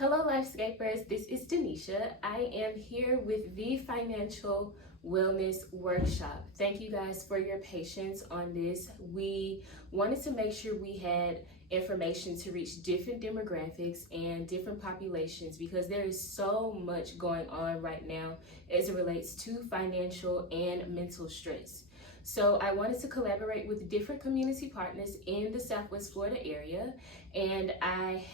Hello Lifescapers, this is Danesha. I am here with the Financial Wellness Workshop. Thank you guys for your patience on this. We wanted to make sure we had information to reach different demographics and different populations because there is so much going on right now as it relates to financial and mental stress. So I wanted to collaborate with different community partners in the Southwest Florida area, and I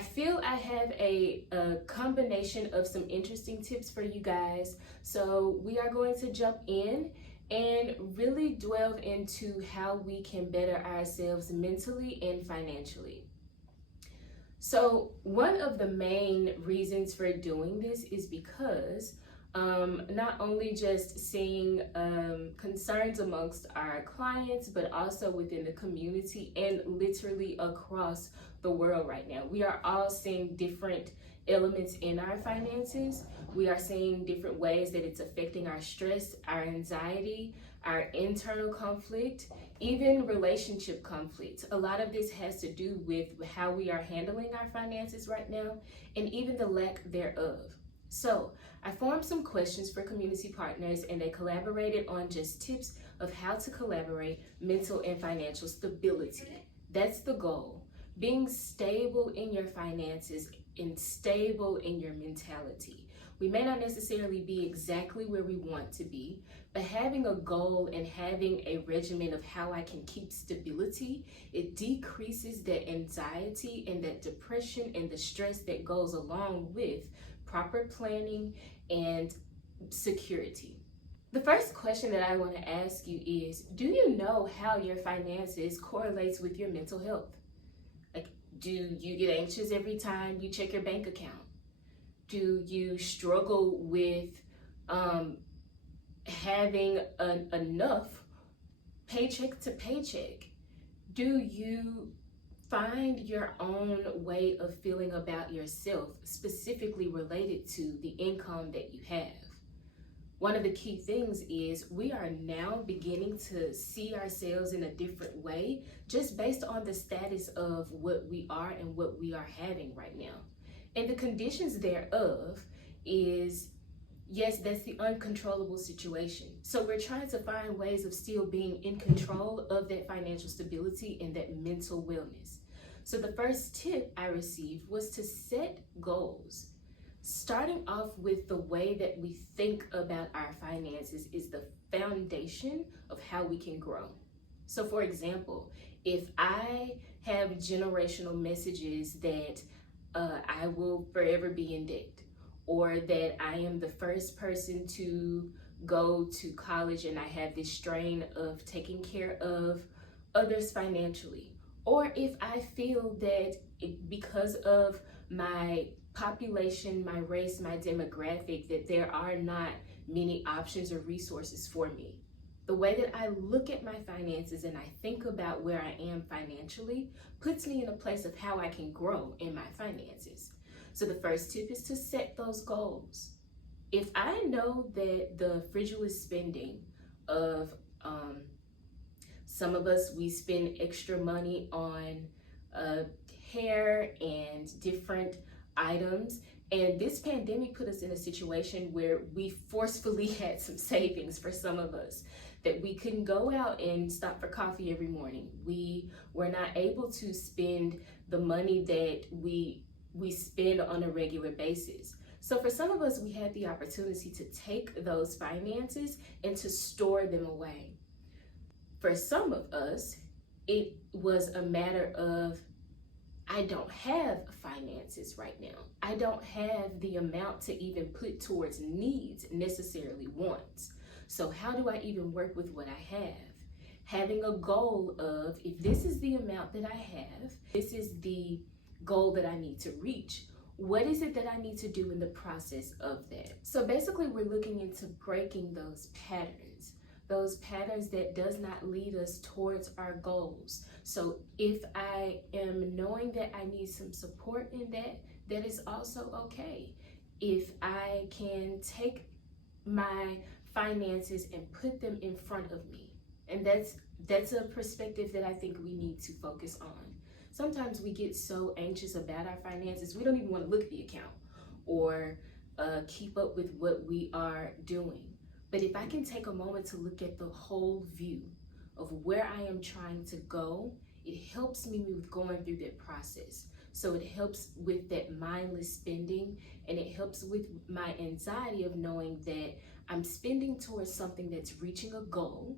feel I have a combination of some interesting tips for you guys. So we are going to jump in and really delve into how we can better ourselves mentally and financially. So one of the main reasons for doing this is because not only just seeing concerns amongst our clients, but also within the community and literally across the world right now. We are all seeing different elements in our finances. We are seeing different ways that it's affecting our stress, our anxiety, our internal conflict, even relationship conflict. A lot of this has to do with how we are handling our finances right now and even the lack thereof. So I formed some questions for community partners and they collaborated on just tips of how to collaborate mental and financial stability. That's the goal. Being stable in your finances and stable in your mentality. We may not necessarily be exactly where we want to be, but having a goal and having a regimen of how I can keep stability, it decreases that anxiety and that depression and the stress that goes along with proper planning and security. The first question that I want to ask you is, do you know how your finances correlates with your mental health? Like, do you get anxious every time you check your bank account? Do you struggle with having enough paycheck to paycheck? Do you find your own way of feeling about yourself, specifically related to the income that you have? One of the key things is we are now beginning to see ourselves in a different way just based on the status of what we are and what we are having right now. And the conditions thereof is, yes, that's the uncontrollable situation. So we're trying to find ways of still being in control of that financial stability and that mental wellness. So the first tip I received was to set goals. Starting off with the way that we think about our finances is the foundation of how we can grow. So for example, if I have generational messages that I will forever be in debt, or that I am the first person to go to college and I have this strain of taking care of others financially, or if I feel that because of my population, my race, my demographic, that there are not many options or resources for me. The way that I look at my finances and I think about where I am financially puts me in a place of how I can grow in my finances. So the first tip is to set those goals. If I know that the frivolous spending of some of us, we spend extra money on hair and different items. And this pandemic put us in a situation where we forcefully had some savings for some of us, that we couldn't go out and stop for coffee every morning. We were not able to spend the money that we spend on a regular basis. So for some of us, we had the opportunity to take those finances and to store them away. For some of us, it was a matter of, I don't have finances right now. I don't have the amount to even put towards needs, necessarily wants. So how do I even work with what I have? Having a goal of, if this is the amount that I have, this is the goal that I need to reach. What is it that I need to do in the process of that? So basically we're looking into breaking those patterns that does not lead us towards our goals. So if I am knowing that I need some support in that, that is also okay. If I can take my finances and put them in front of me, and that's a perspective that I think we need to focus on. sometimes we get so anxious about our finances, we don't even want to look at the account or keep up with what we are doing. But if I can take a moment to look at the whole view of where I am trying to go, it helps me with going through that process. So it helps with that mindless spending, and it helps with my anxiety of knowing that I'm spending towards something that's reaching a goal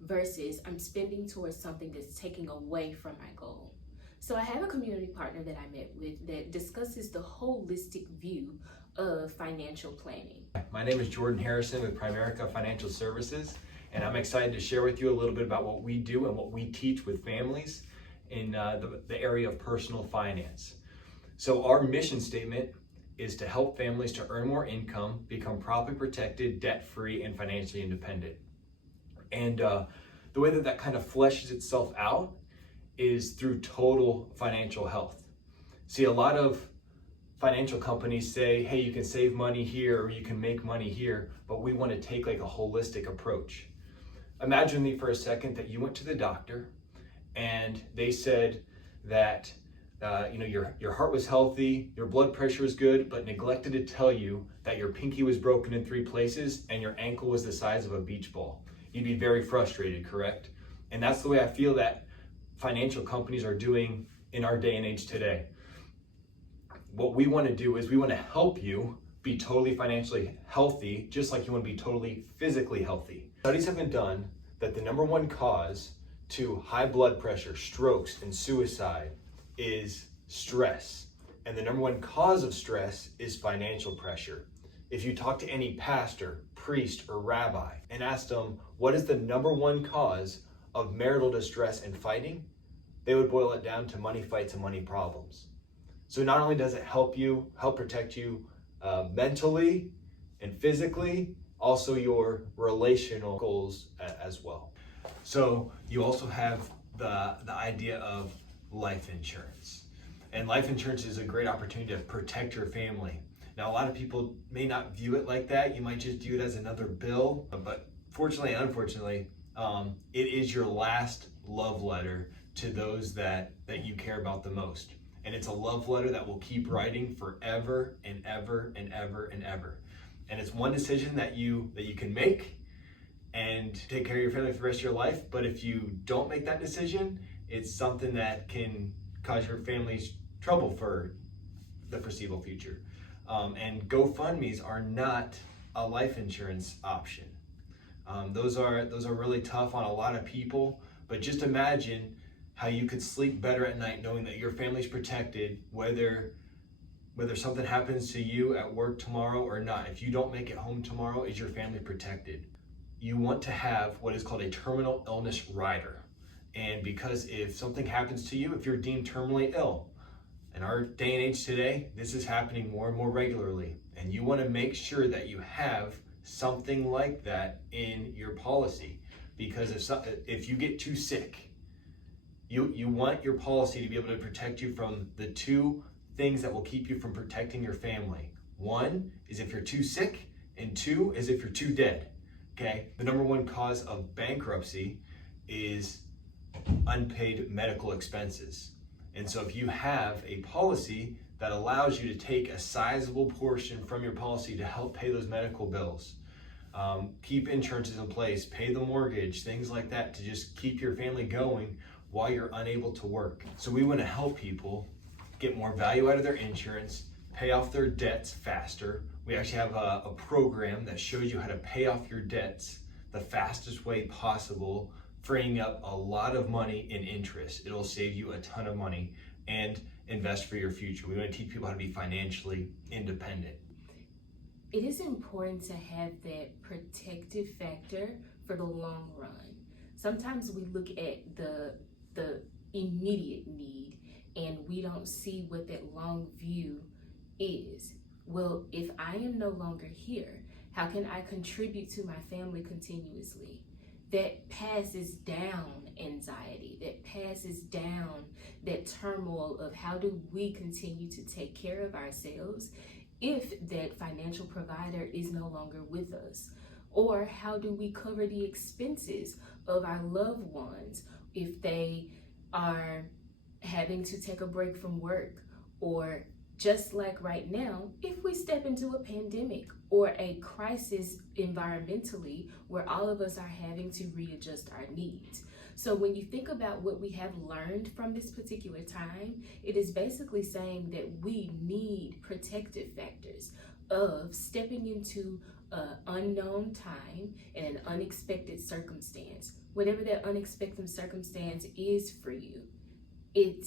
versus I'm spending towards something that's taking away from my goal. So I have a community partner that I met with that discusses the holistic view of financial planning. My name is Jordan Harrison with Primerica Financial Services, and I'm excited to share with you a little bit about what we do and what we teach with families in the area of personal finance. So our mission statement is to help families to earn more income, become properly protected, debt-free, and financially independent. And the way that kind of fleshes itself out is through total financial health. See, a lot of financial companies say, hey, you can save money here or you can make money here, but we want to take like a holistic approach. Imagine me for a second that you went to the doctor and they said that your heart was healthy, your blood pressure was good, but neglected to tell you that your pinky was broken in 3 places and your ankle was the size of a beach ball. You'd be very frustrated, correct? And that's the way I feel that financial companies are doing in our day and age today. What we want to do is we want to help you be totally financially healthy, just like you want to be totally physically healthy. Studies have been done that the #1 cause to high blood pressure, strokes, and suicide is stress. And the #1 cause of stress is financial pressure. If you talk to any pastor, priest, or rabbi and ask them what is the #1 cause of marital distress and fighting, they would boil it down to money fights and money problems. So not only does it help protect you mentally and physically, also your relational goals as well. So you also have the idea of life insurance. And life insurance is a great opportunity to protect your family. Now, a lot of people may not view it like that. You might just view it as another bill, but fortunately and unfortunately, it is your last love letter to those that you care about the most. And it's a love letter that will keep writing forever and ever and ever and ever. And it's one decision that you can make and take care of your family for the rest of your life. But if you don't make that decision, it's something that can cause your family's trouble for the foreseeable future. And GoFundMes are not a life insurance option. Those are really tough on a lot of people. But just imagine how you could sleep better at night knowing that your family's protected, whether something happens to you at work tomorrow or not. If you don't make it home tomorrow, is your family protected? You want to have what is called a terminal illness rider. And because if something happens to you, if you're deemed terminally ill, in our day and age today, this is happening more and more regularly. And you want to make sure that you have something like that in your policy. Because if you get too sick, you want your policy to be able to protect you from the 2 things that will keep you from protecting your family. 1 is if you're too sick, and 2 is if you're too dead. Okay? The #1 cause of bankruptcy is unpaid medical expenses. And so if you have a policy that allows you to take a sizable portion from your policy to help pay those medical bills, keep insurances in place, pay the mortgage, things like that, to just keep your family going while you're unable to work. So we want to help people get more value out of their insurance, pay off their debts faster. We actually have a program that shows you how to pay off your debts the fastest way possible, freeing up a lot of money in interest. It'll save you a ton of money and invest for your future. We want to teach people how to be financially independent. It is important to have that protective factor for the long run. Sometimes we look at the immediate need and we don't see what that long view is. Well, if I am no longer here, how can I contribute to my family continuously? That passes down anxiety, that passes down that turmoil of how do we continue to take care of ourselves if that financial provider is no longer with us? Or how do we cover the expenses of our loved ones if they are having to take a break from work, or just like right now, if we step into a pandemic or a crisis environmentally where all of us are having to readjust our needs. So when you think about what we have learned from this particular time, it is basically saying that we need protective factors of stepping into an unknown time and an unexpected circumstance. Whatever that unexpected circumstance is for you, it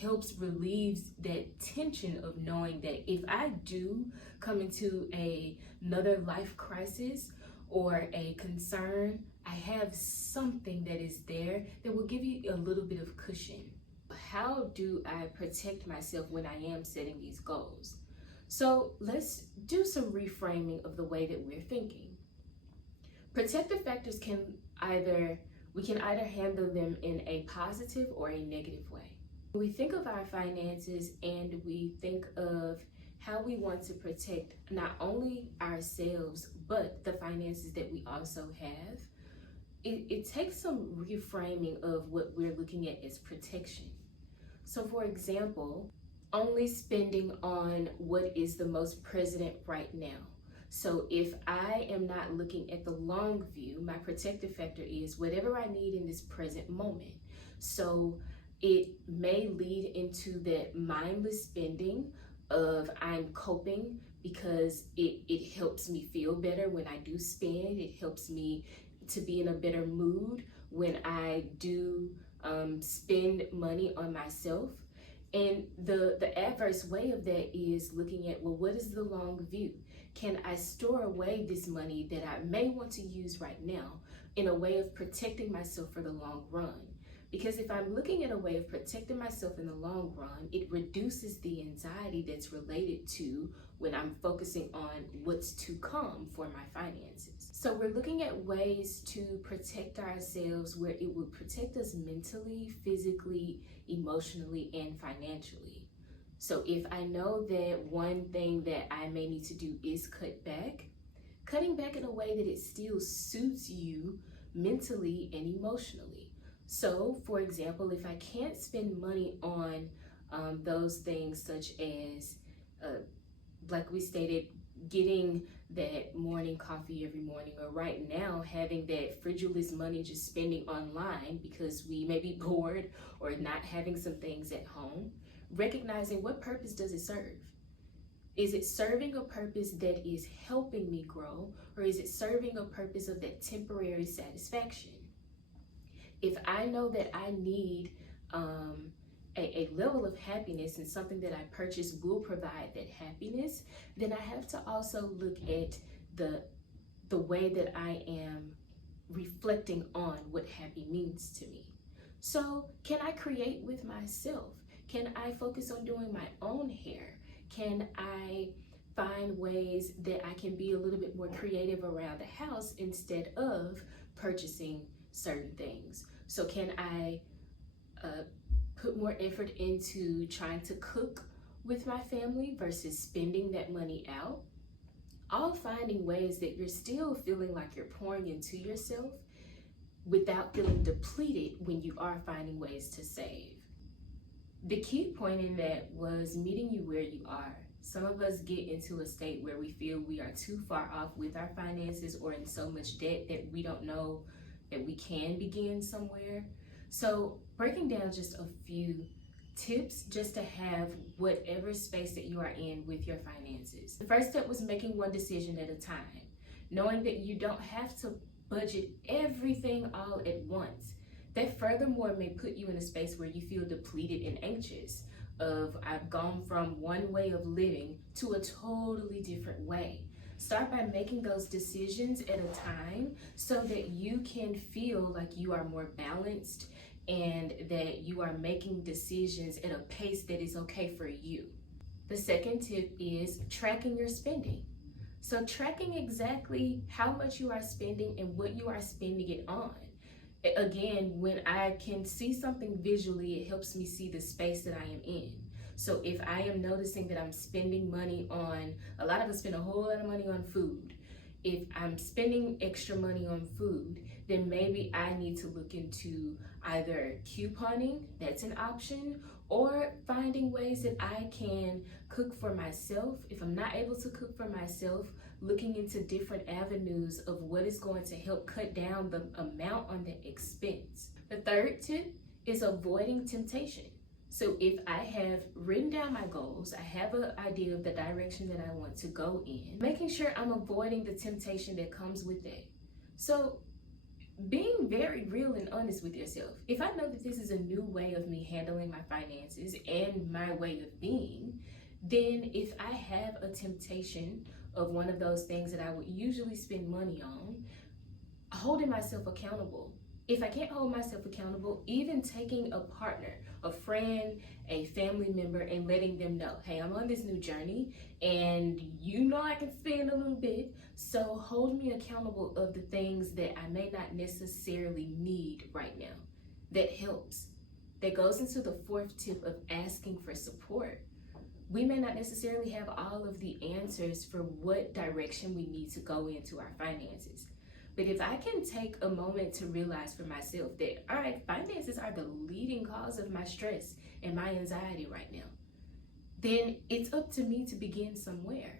helps relieves that tension of knowing that if I do come into another life crisis or a concern, I have something that is there that will give you a little bit of cushion. How do I protect myself when I am setting these goals? So let's do some reframing of the way that we're thinking. Protective factors we can either handle them in a positive or a negative way. We think of our finances and we think of how we want to protect not only ourselves, but the finances that we also have. It takes some reframing of what we're looking at as protection. So for example, only spending on what is the most present right now. So if I am not looking at the long view, my protective factor is whatever I need in this present moment. So it may lead into that mindless spending of I'm coping because it helps me feel better when I do spend. It helps me to be in a better mood when I do spend money on myself. And the adverse way of that is looking at, well, what is the long view? Can I store away this money that I may want to use right now in a way of protecting myself for the long run? Because if I'm looking at a way of protecting myself in the long run, it reduces the anxiety that's related to when I'm focusing on what's to come for my finances. So we're looking at ways to protect ourselves where it would protect us mentally, physically, emotionally, and financially. So if I know that one thing that I may need to do is cutting back in a way that it still suits you mentally and emotionally. So, for example, if I can't spend money on those things such as, like we stated, getting that morning coffee every morning, or right now having that frigilous money just spending online because we may be bored or not having some things at home, recognizing what purpose does it serve? Is it serving a purpose that is helping me grow, or is it serving a purpose of that temporary satisfaction? If I know that I need a level of happiness and something that I purchase will provide that happiness, then I have to also look at the way that I am reflecting on what happy means to me. So can I create with myself? Can I focus on doing my own hair? Can I find ways that I can be a little bit more creative around the house instead of purchasing certain things? So can I put more effort into trying to cook with my family versus spending that money out? All finding ways that you're still feeling like you're pouring into yourself without feeling depleted when you are finding ways to save. The key point in that was meeting you where you are. Some of us get into a state where we feel we are too far off with our finances or in so much debt that we don't know that we can begin somewhere. So breaking down just a few tips just to have whatever space that you are in with your finances. The first step was making one decision at a time, knowing that you don't have to budget everything all at once. That furthermore may put you in a space where you feel depleted and anxious of I've gone from one way of living to a totally different way. Start by making those decisions at a time so that you can feel like you are more balanced and that you are making decisions at a pace that is okay for you. The second tip is tracking your spending. So tracking exactly how much you are spending and what you are spending it on. Again, when I can see something visually, it helps me see the space that I am in. So if I am noticing that I'm spending money on, a lot of us spend a whole lot of money on food. If I'm spending extra money on food, then maybe I need to look into either couponing, that's an option, or finding ways that I can cook for myself. If I'm not able to cook for myself, looking into different avenues of what is going to help cut down the amount on the expense. The third tip is avoiding temptation. So if I have written down my goals, I have an idea of the direction that I want to go in, making sure I'm avoiding the temptation that comes with that. So being very real and honest with yourself. If I know that this is a new way of me handling my finances and my way of being, then if I have a temptation of one of those things that I would usually spend money on, holding myself accountable. If I can't hold myself accountable, even taking a partner, a friend, a family member, and letting them know, hey, I'm on this new journey and you know I can spend a little bit, so hold me accountable of the things that I may not necessarily need right now. That helps. That goes into the fourth tip of asking for support. We may not necessarily have all of the answers for what direction we need to go into our finances. But if I can take a moment to realize for myself that, all right, finances are the leading cause of my stress and my anxiety right now, then it's up to me to begin somewhere.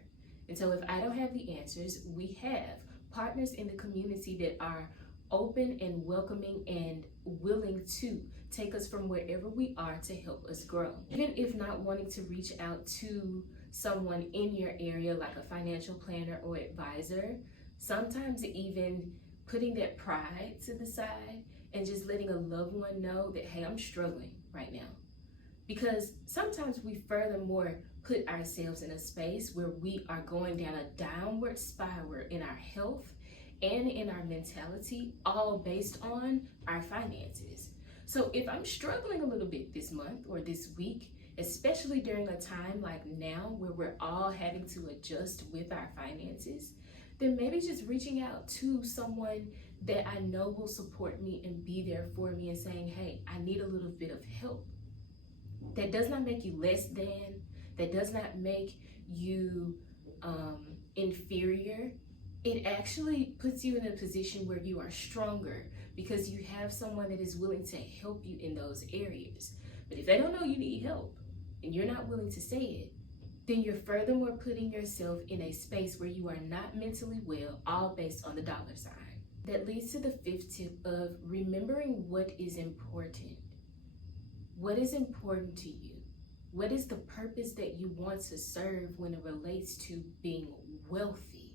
And so if I don't have the answers, we have partners in the community that are open and welcoming and willing to take us from wherever we are to help us grow. Even if not wanting to reach out to someone in your area like a financial planner or advisor, sometimes even putting that pride to the side and just letting a loved one know that, hey, I'm struggling right now. Because sometimes we furthermore put ourselves in a space where we are going down a downward spiral in our health and in our mentality, all based on our finances. So if I'm struggling a little bit this month or this week, especially during a time like now where we're all having to adjust with our finances, then maybe just reaching out to someone that I know will support me and be there for me and saying, hey, I need a little bit of help. That does not make you less than, that does not make you inferior. It actually puts you in a position where you are stronger because you have someone that is willing to help you in those areas. But if they don't know you need help and you're not willing to say it, then you're furthermore putting yourself in a space where you are not mentally well, all based on the dollar sign. That leads to the fifth tip of remembering what is important. What is important to you? What is the purpose that you want to serve when it relates to being wealthy?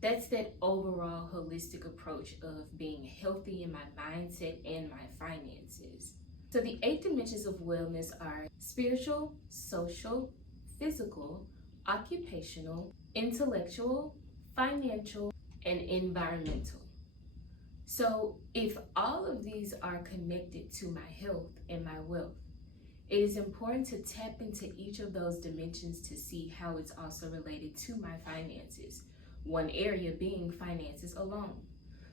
That's that overall holistic approach of being healthy in my mindset and my finances. So the 8 dimensions of wellness are spiritual, social, physical, occupational, intellectual, financial, and environmental. So if all of these are connected to my health and my wealth, it is important to tap into each of those dimensions to see how it's also related to my finances. One area being finances alone.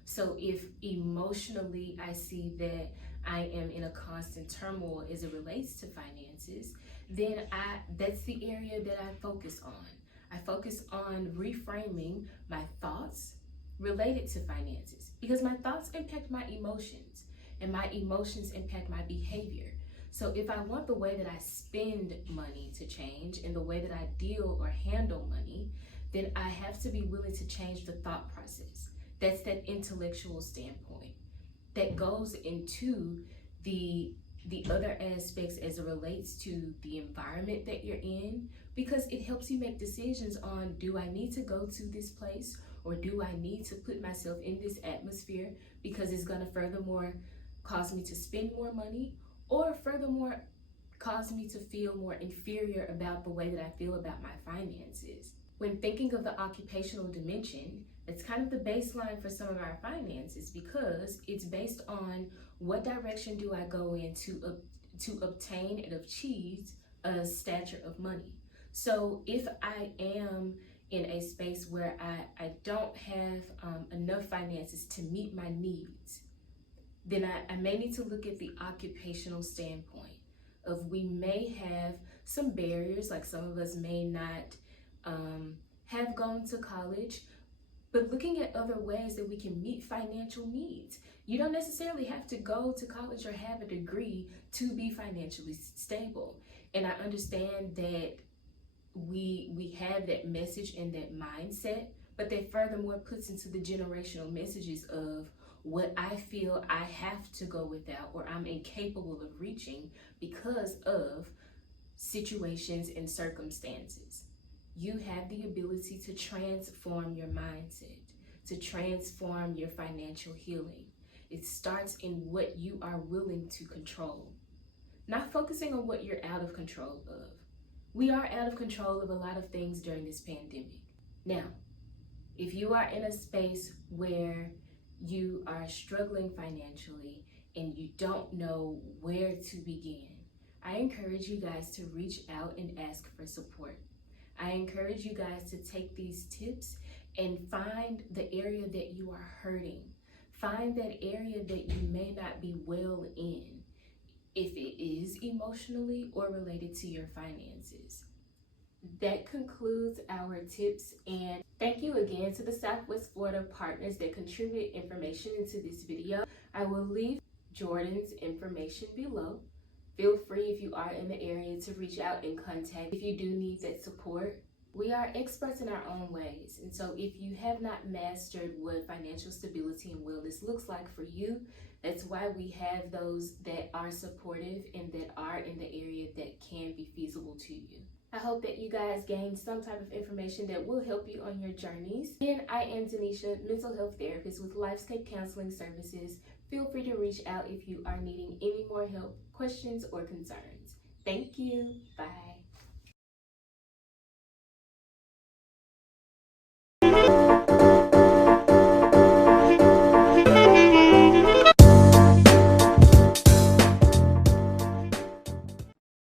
So if emotionally I see that I am in a constant turmoil as it relates to finances, then that's the area that I focus on. I focus on reframing my thoughts related to finances because my thoughts impact my emotions and my emotions impact my behavior. So if I want the way that I spend money to change and the way that I deal or handle money, then I have to be willing to change the thought process. That's that intellectual standpoint that goes into the other aspects as it relates to the environment that you're in, because it helps you make decisions on, do I need to go to this place or do I need to put myself in this atmosphere because it's going to furthermore cause me to spend more money or furthermore cause me to feel more inferior about the way that I feel about my finances. When thinking of the occupational dimension, it's kind of the baseline for some of our finances because it's based on what direction do I go in to obtain and achieve a stature of money. So if I am in a space where I don't have enough finances to meet my needs, then I may need to look at the occupational standpoint of we may have some barriers, like some of us may not have gone to college, but looking at other ways that we can meet financial needs. You don't necessarily have to go to college or have a degree to be financially stable. And I understand that we have that message and that mindset, but that furthermore puts into the generational messages of what I feel I have to go without or I'm incapable of reaching because of situations and circumstances. You have the ability to transform your mindset, to transform your financial healing. It starts in what you are willing to control, not focusing on what you're out of control of. We are out of control of a lot of things during this pandemic. Now, if you are in a space where you are struggling financially and you don't know where to begin, I encourage you guys to reach out and ask for support. I encourage you guys to take these tips and find the area that you are hurting. Find that area that you may not be well in, if it is emotionally or related to your finances. That concludes our tips, and thank you again to the Southwest Florida partners that contributed information into this video. I will leave Jordan's information below. Feel free, if you are in the area, to reach out and contact if you do need that support. We are experts in our own ways, and so if you have not mastered what financial stability and wellness looks like for you, that's why we have those that are supportive and that are in the area that can be feasible to you. I hope that you guys gained some type of information that will help you on your journeys. Again, I am Danesha, mental health therapist with Lifescape Counseling Services. Feel free to reach out if you are needing any more help, questions, or concerns. Thank you. Bye.